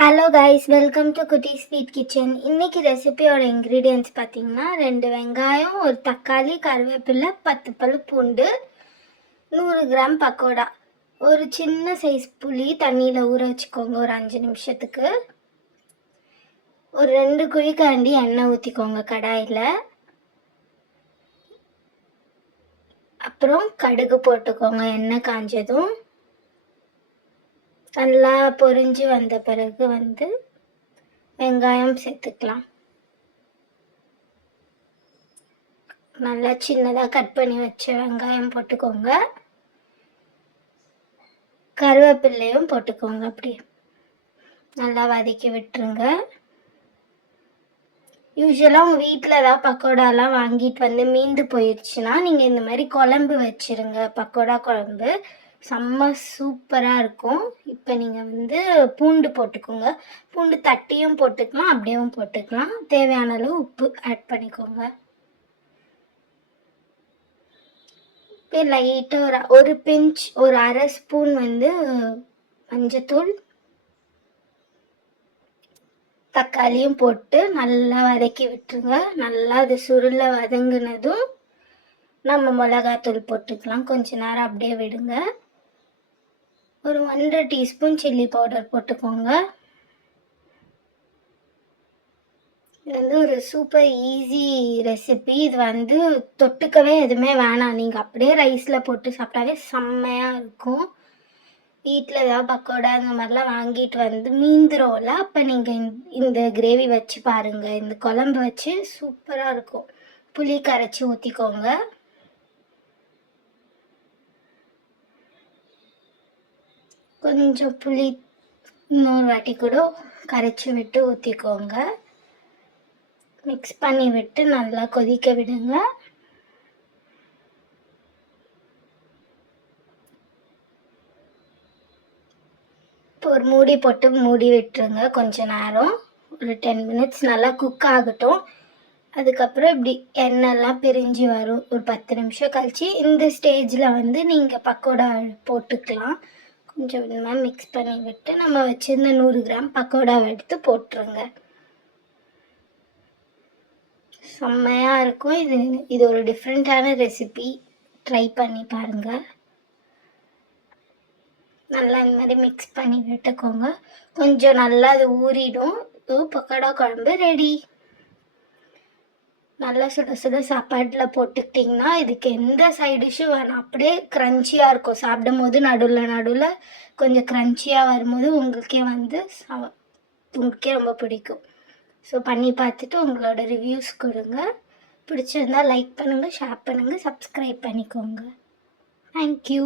Hello guys, welcome to குட்டி sweet kitchen. இன்றைக்கி ரெசிபியோட இன்க்ரீடியன்ட்ஸ் பார்த்திங்கன்னா 2 வெங்காயம், ஒரு தக்காளி, கருவேப்பிலை, 10 பல் பூண்டு, 100 கிராம் பக்கோடா, ஒரு சின்ன சைஸ் புளி தண்ணியில் ஊற வச்சுக்கோங்க ஒரு 5 நிமிஷத்துக்கு. ஒரு 2 குழிக்கரண்டி எண்ணெய் ஊற்றிக்கோங்க கடாயில். அப்புறம் கடுகு போட்டுக்கோங்க. எண்ணெய் காஞ்சதும் நல்லா பொரிஞ்சு வந்த பிறகு வெங்காயம் சேர்த்துக்கலாம். நல்லா சின்னதாக கட் பண்ணி வச்ச வெங்காயம் போட்டுக்கோங்க. கருவேப்பிலையும் போட்டுக்கோங்க. அப்படி நல்லா வதக்கி விட்டுருங்க. யூஸ்வலாக உங்கள் வீட்டில் ஏதாவது பக்கோடாலாம் வாங்கிட்டு மீந்து போயிடுச்சுன்னா நீங்கள் இந்த மாதிரி குழம்பு வச்சுருங்க. பக்கோடா குழம்பு செம்ம சூப்பராக இருக்கும். இப்போ நீங்கள் பூண்டு போட்டுக்கோங்க. பூண்டு தட்டியும் போட்டுக்கலாம், அப்படியும் போட்டுக்கலாம். தேவையான அளவு உப்பு ஆட் பண்ணிக்கோங்க. இப்போ லைட்டாக ஒரு பிஞ்ச், ஒரு அரை ஸ்பூன் மஞ்சத்தூள், தக்காளியும் போட்டு நல்லா வதக்கி விட்டுருங்க. நல்லா அது சுருள வதங்கினதும் நம்ம மிளகாத்தூள் போட்டுக்கலாம். கொஞ்ச நேரம் அப்படியே விடுங்க. ஒரு 1.5 டீஸ்பூன் சில்லி பவுடர் போட்டுக்கோங்க. இது ஒரு சூப்பர் ஈஸி ரெசிபி. இது தொட்டுக்கவே எதுவுமே வேணாம். நீங்கள் அப்படியே ரைஸில் போட்டு சாப்பிட்டாவே செம்மையாக இருக்கும். வீட்டில் ஏதாவது பக்கோடா இந்த மாதிரிலாம் வாங்கிட்டு மீந்துரோல, அப்போ நீங்கள் இந்த கிரேவி வச்சு பாருங்கள். இந்த குழம்பு வச்சு சூப்பராக இருக்கும். புளி கரைச்சி ஊற்றிக்கோங்க. கொஞ்சம் புளி இன்னொரு வாட்டி கூட கரைச்சி விட்டு ஊற்றிக்கோங்க. மிக்ஸ் பண்ணி விட்டு நல்லா கொதிக்க விடுங்க. இப்போ ஒரு மூடி போட்டு மூடி விட்டுருங்க. கொஞ்ச நேரம், ஒரு 10 மினிட்ஸ் நல்லா குக் ஆகட்டும். அதுக்கப்புறம் இப்படி எண்ணெய்லாம் பிரிஞ்சு வரும். ஒரு 10 நிமிஷம் கழிச்சு இந்த ஸ்டேஜில் நீங்கள் பக்கோடா போட்டுக்கலாம். கொஞ்சம் கொஞ்சமாக மிக்ஸ் பண்ணி விட்டு நம்ம வச்சுருந்த 100 கிராம் பக்கோடாவை எடுத்து போட்டுருங்க. செம்மையாக இருக்கும். இது ஒரு டிஃப்ரெண்ட்டான ரெசிபி. ட்ரை பண்ணி பாருங்கள். நல்லா இந்த மாதிரி மிக்ஸ் பண்ணி விட்டுக்கோங்க. கொஞ்சம் நல்லா அது ஊறிடும். பக்கோடா குழம்பு ரெடி. நல்லா சுட சுட சாப்பாட்டில் போட்டுக்கிட்டிங்கன்னா இதுக்கு எந்த சைட் டிஷ்ஷும் வேணாம். அப்படியே க்ரன்ச்சியாக இருக்கும். சாப்பிடும் போது நடுவில் கொஞ்சம் க்ரன்ச்சியாக வரும்போது உங்களுக்கே ரொம்ப பிடிக்கும். ஸோ பண்ணி பார்த்துட்டு உங்களோட ரிவ்யூஸ் கொடுங்க. பிடிச்சிருந்தால் லைக் பண்ணுங்கள், ஷேர் பண்ணுங்கள், சப்ஸ்கிரைப் பண்ணிக்கோங்க. தேங்க்யூ.